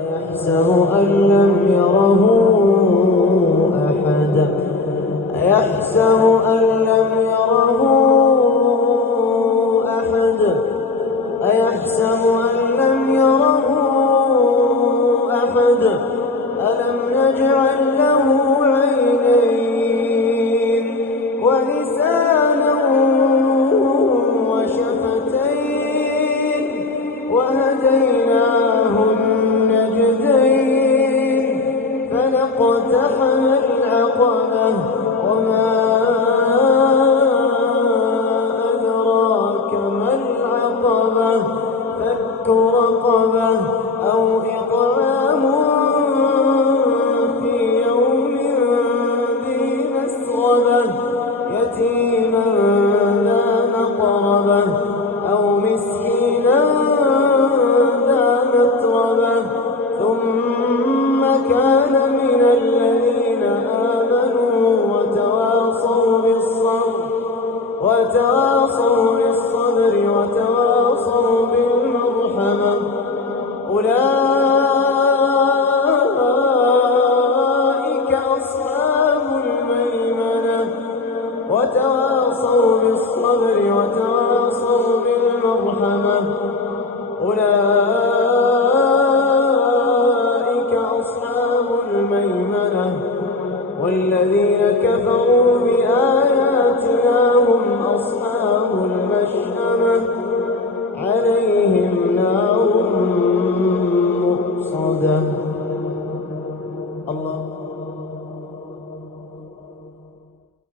أيحسب أن لم يره أحد أيحسب أن لم يره أحد أيحسب أن لم يره أحد ألم نجعل له عينين